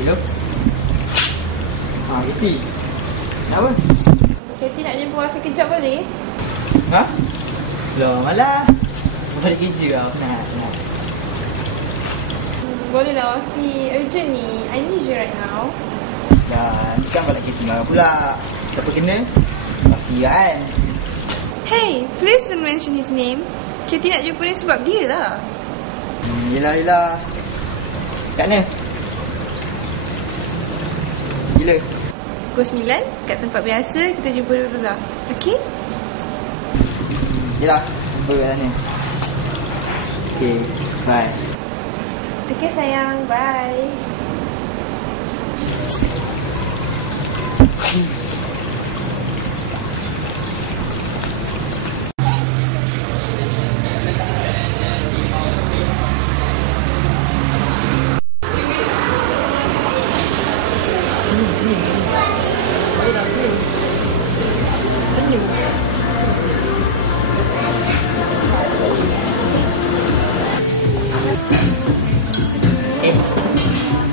Hello? Keti. Kenapa? Keti nak jumpa Wafi kejap boleh? Ha? Belum, malah. Balik kerja lah, penat. Boleh lah Wafi, urgent ni. I need you right now. Dah, ni kan balik kerja marah pula. Siapa kena? Wafi kan? Hey, please don't mention his name. Keti nak jumpa ni sebab dia lah. Yelah. Kat mana? Bila? Pukul 9 kat tempat biasa. Kita jumpa dulu lah. Okay? Yelah, jumpa kat sana. Okay, bye. Okay sayang, bye.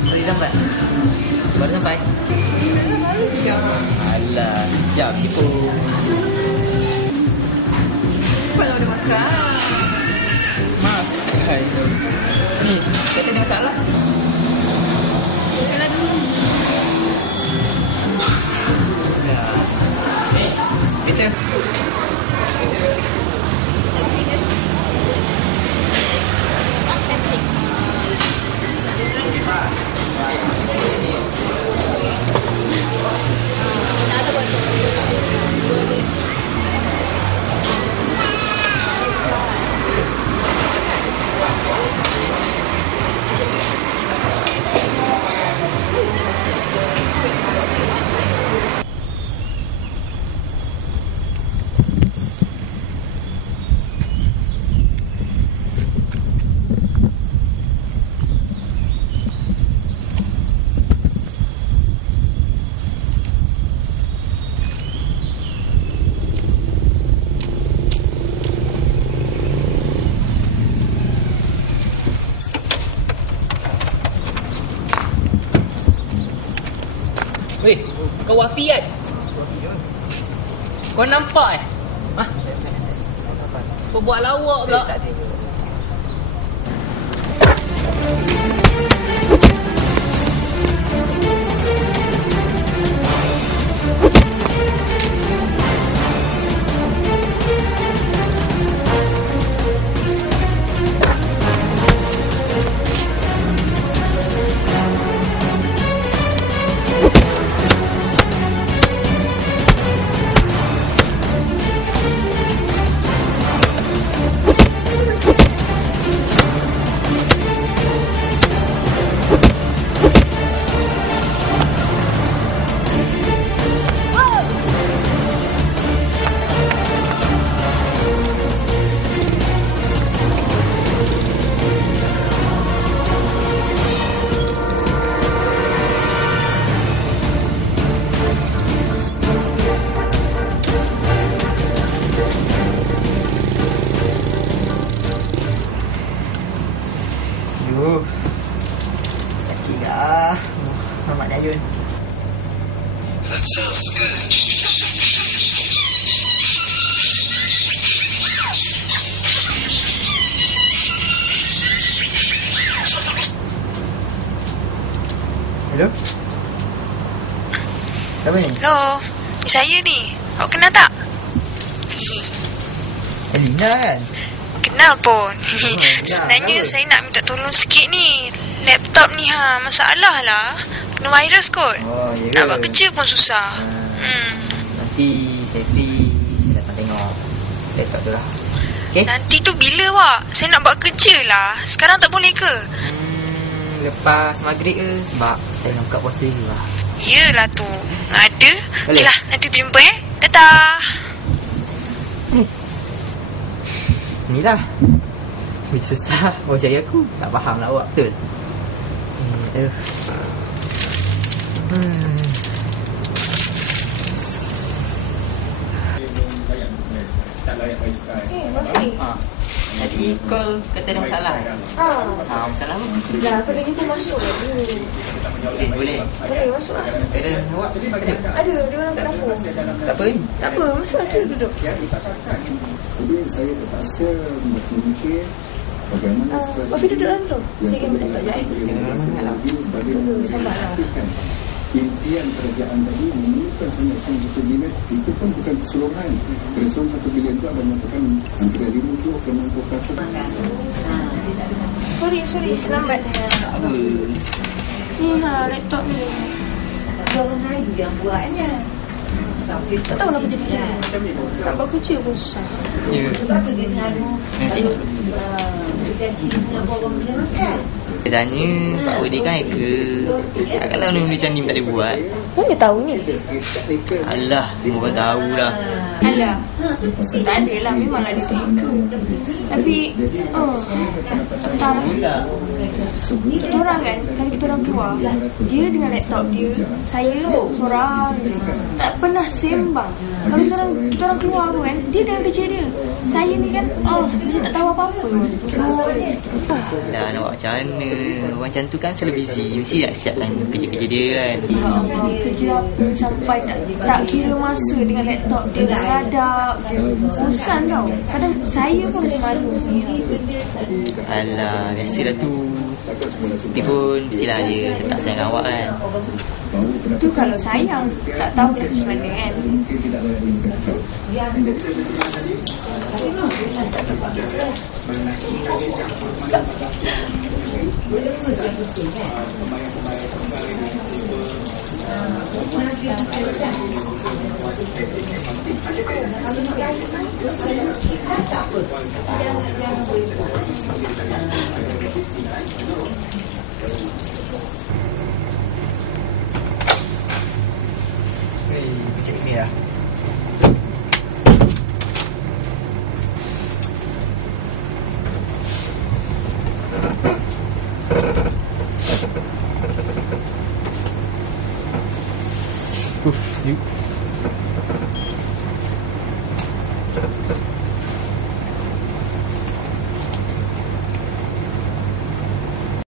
Sorry lambat. Baru sampai. Alah, sekejap je pun. Cepat lah udah makan. Makan tu. Ni, Kata ada masalah. Makanlah dulu. Kita. Weh, kau Wafi kan? Kau nampak Ha? Kau buat lawak pula. Tak ada. Sakit dah. Selamat Ayun. That sounds good. Hello? Siapa ni? Hello, saya ni. Awak kenal tak? Elina kan? Kenal pun. ya, Sebenarnya kenapa? saya nak minta tolong sikit ni. Laptop ni masalah lah. Kena virus kot. Oh, ya ke? Nak buat kerja pun susah. Nanti saya free datang tengok laptop tu lah. Okay? Nanti tu bila wak? Saya nak buat kerja lah. Sekarang tak boleh ke? Lepas maghrib ke? Sebab saya nak buka puasa dulu lah. Yelah tu. Ada. Boleh? Yelah, nanti jumpa Dadah. Ni lah. Wih, susah. Bawa cari aku. Tak faham lah awak, betul? Aduh. Wafi, Tadi call kata ada masalah. Masalah apa? Dah, aku dah jumpa masuk lagi. Boleh. Boleh masuk lah. Ada awak ada? Ada, dia orang kat dapur. Tak apa ni? Tak apa, masuk lah, duduk. Jadi saya terpaksa berfikir bagaimana Afi duduk dalam tu. Saya ingin laptop je. Dulu, sabarlah. impian kerajaan tadi memerlukan sebanyak 1 bilion. Itu pun bukan keseluruhan. Resume 1 bilion itu ada menyatakan antara 5 ke 60%. Sorry, lambat. Apa? Ni laptop ni. Yang buatnya. Tak tahu lah apa jadi macam ni. Tak buat kerja pun susah. Ya. Sebab tu dia tengok. Tengok. Dia Cina orang macam kan. Dia tanya Pak Wadi kan ke kalau benda macam ni tak boleh buat. Mana tahu ni? Alah, semua orang tahulah. Alah. Tak ada lah, memanglah dia cerita. Tapi, tak lah. Kita orang kan, kalau kita orang keluar, dia dengan laptop dia, saya seorang je. Tak pernah sembang. Kalau kita orang keluar tu kan, dia dengan kerja dia. Saya ni kan, saya tak tahu apa-apa. Dah nak buat macam mana? Orang macam tu kan selalu busy. Mesti nak siapkan kerja-kerja dia kan. Kerja apa sampai tak kira masa dengan laptop dia beradab je. Bosan tau. Kadang saya pun rasa malu sendiri. Alah, biasalah tu. Dia pun mestilah dia tak sayang awak kan. Tu kalau sayang, tak tahu dia macam mana kan. Cik ni lah. Uff,